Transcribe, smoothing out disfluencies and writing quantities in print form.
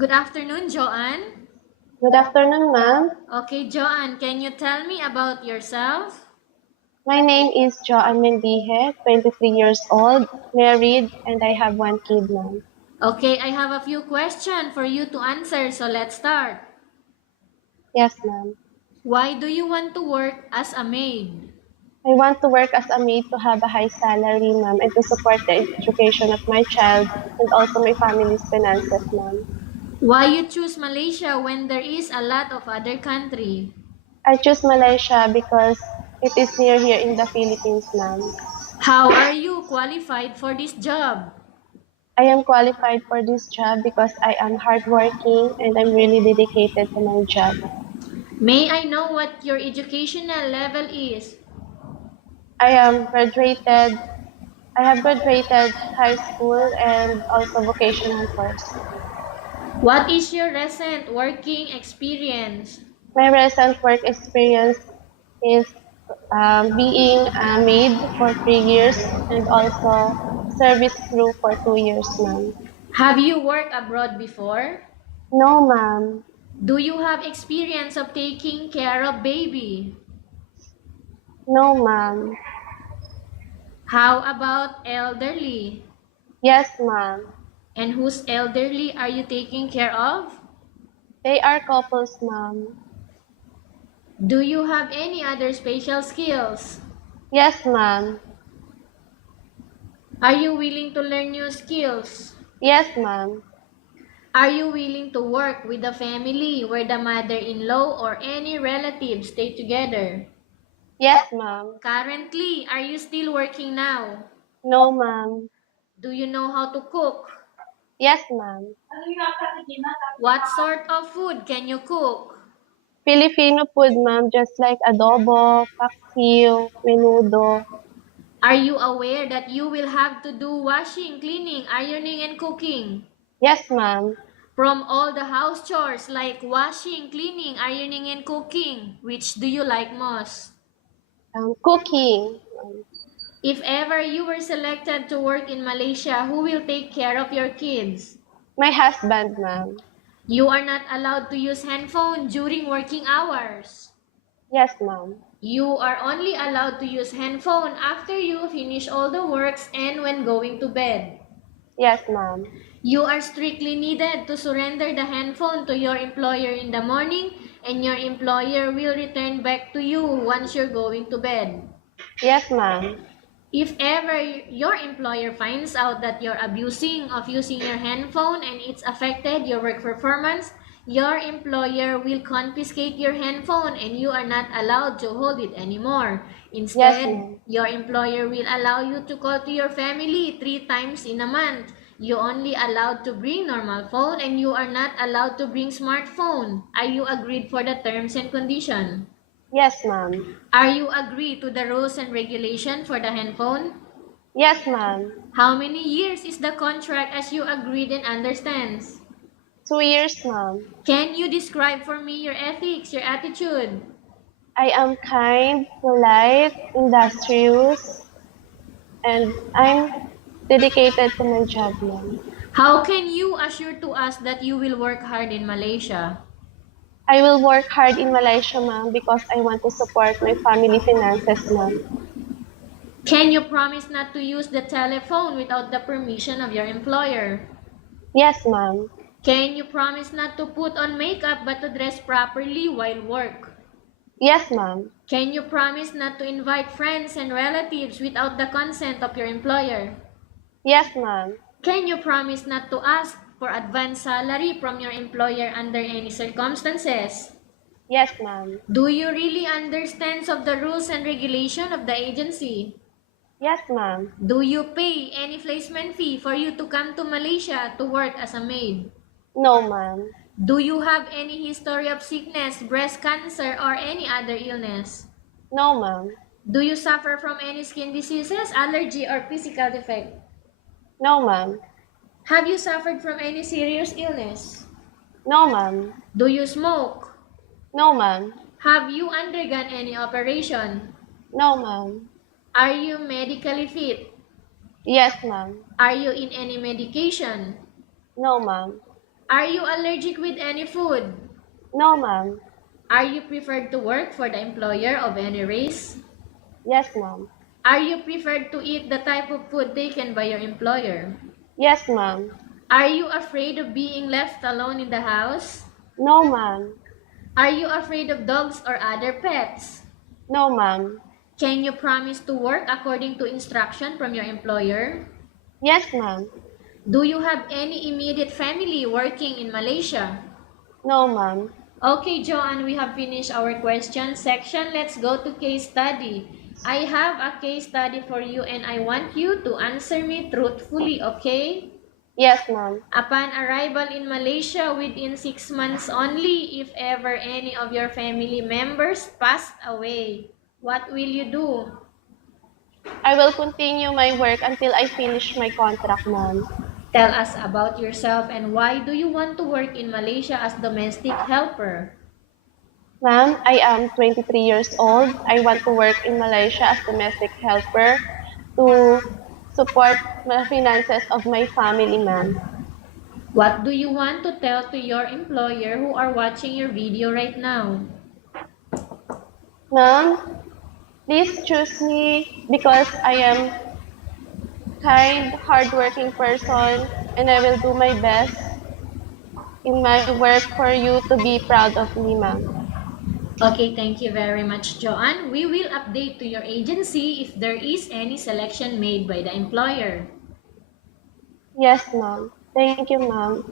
Good afternoon, Joanne. Good afternoon, ma'am. Okay, Joanne, can you tell me about yourself? My name is joan mendije, 23 years old, married, and I have one kid, ma'am. Okay, I have a few questions for you to answer, so let's start. Yes, ma'am. Why do you want to work as a maid? I want to work as a maid to have a high salary, ma'am, and to support the education of my child and also my family's finances, ma'am. Why you choose Malaysia when there is a lot of other country? I choose Malaysia because it is near here in the Philippines, ma'am. How are you qualified for this job? I am qualified for this job because I am hardworking and I'm really dedicated to my job. May I know what your educational level is? I am graduated I have graduated high school and also vocational course. What is your recent working experience? My recent work experience is being a maid for 3 years and also service crew for 2 years, ma'am. Have you worked abroad before? No, ma'am. Do you have experience of taking care of baby? No, ma'am. How about elderly? Yes, ma'am. And whose elderly are you taking care of? They are couples, ma'am. Do you have any other special skills? Yes, ma'am. Are you willing to learn new skills? Yes, ma'am. Are you willing to work with a family where the mother-in-law or any relatives stay together? Yes, ma'am. Currently, are you still working now? No, ma'am. Do you know how to cook? Yes, ma'am. What sort of food can you cook? Filipino food, ma'am, just like adobo, paksiw, menudo. Are you aware that you will have to do washing, cleaning, ironing, and cooking? Yes, ma'am. From all the house chores like washing, cleaning, ironing, and cooking, which do you like most? Cooking. If ever you were selected to work in Malaysia, who will take care of your kids? My husband, ma'am. You are not allowed to use handphone during working hours. Yes, ma'am. You are only allowed to use handphone after you finish all the works and when going to bed. Yes, ma'am. You are strictly needed to surrender the handphone to your employer in the morning and your employer will return back to you once you're going to bed. Yes, ma'am. If ever your employer finds out that you're abusing of using your handphone and it's affected your work performance, your employer will confiscate your handphone and you are not allowed to hold it anymore. Yes, Instead, ma'am. your employer will allow you to call to your family 3 times in a month. You only allowed to bring normal phone and you are not allowed to bring smartphone. Are you agreed for the terms and condition? Yes, ma'am. Are you agreed to the rules and regulation for the handphone? Yes, ma'am. How many years is the contract as you agreed and understands? 2 years, ma'am. Can you describe for me your ethics, your attitude? I am kind, polite, industrious, and I'm dedicated to my job, ma'am. How can you assure to us that you will work hard in Malaysia? I will work hard in Malaysia, ma'am, because I want to support my family finances, ma'am. Can you promise not to use the telephone without the permission of your employer? Yes, ma'am. Can you promise not to put on makeup but to dress properly while work? Yes, ma'am. Can you promise not to invite friends and relatives without the consent of your employer? Yes, ma'am. Can you promise not to ask for advance salary from your employer under any circumstances? Yes, ma'am. Do you really understand of the rules and regulation of the agency? Yes, ma'am. Do you pay any placement fee for you to come to Malaysia to work as a maid? No, ma'am. Do you have any history of sickness, breast cancer, or any other illness? No, ma'am. Do you suffer from any skin diseases, allergy, or physical defect? No, ma'am. Have you suffered from any serious illness? No, ma'am. Do you smoke? No, ma'am. Have you undergone any operation? No, ma'am. Are you medically fit? Yes, ma'am. Are you in any medication? No, ma'am. Are you allergic with any food? No, ma'am. Are you preferred to work for the employer of any race? Yes, ma'am. Are you preferred to eat the type of food taken by your employer? Yes, ma'am. Are you afraid of being left alone in the house? No, ma'am. Are you afraid of dogs or other pets? No, ma'am. Can you promise to work according to instruction from your employer? Yes, ma'am. Do you have any immediate family working in Malaysia? No, ma'am. Okay, Joanne, we have finished our question section. Let's go to case study. I have a case study for you and I want you to answer me truthfully, okay? Yes, ma'am. Upon arrival in Malaysia within 6 months only, if ever any of your family members passed away, what will you do? I will continue my work until I finish my contract, ma'am. Tell us about yourself and why do you want to work in Malaysia as domestic helper? Ma'am, I am 23 years old. I want to work in Malaysia as domestic helper to support the finances of my family, ma'am. What do you want to tell to your employer who are watching your video right now? Ma'am, please choose me because I am kind, hardworking person and I will do my best in my work for you to be proud of me, ma'am. Okay, thank you very much, Joanne. We will update to your agency if there is any selection made by the employer. Yes, ma'am. Thank you, ma'am.